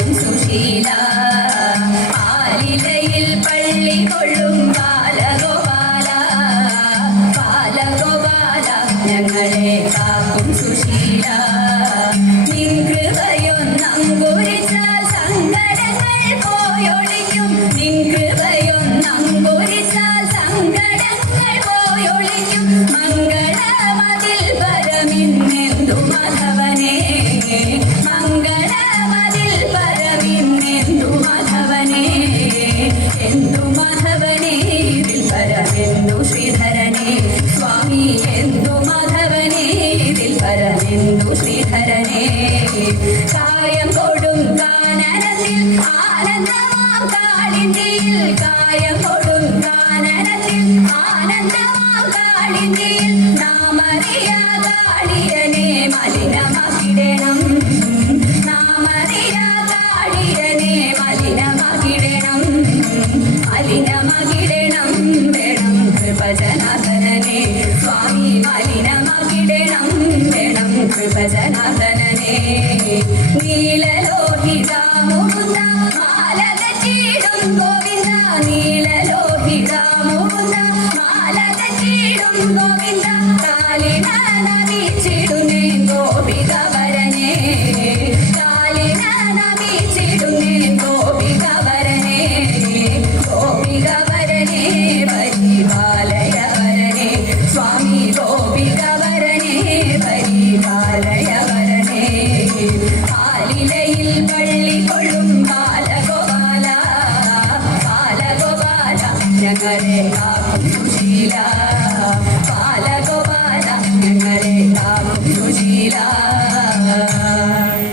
സുശീല പള്ളി കൊള്ളും ഞങ്ങളെ കാക്കും സുശീല. കായം കൊടും കാനനത്തിൽ ആനന്ദമാം കാളിന്തിയിൽ. കായം കൊടും കാനനത്തിൽ ആനന്ദമാം കാളിന്തിയിൽ. നാമറിയാ കാളിയനെ മലിനമാക്കിടണം. നാമറിയാ കാളിയനെ മലിനമാക്കിടണം. മലിനമാക്കിടണം വേണം കൃപജനാഥനെ സ്വാമി నృపజనాదననే నీలలోహిత ముకుంద మాలద చీడం గోవింద నీలలోహిత ముకుంద మాలద చీడం గోవింద కాళినా അരയാ പാല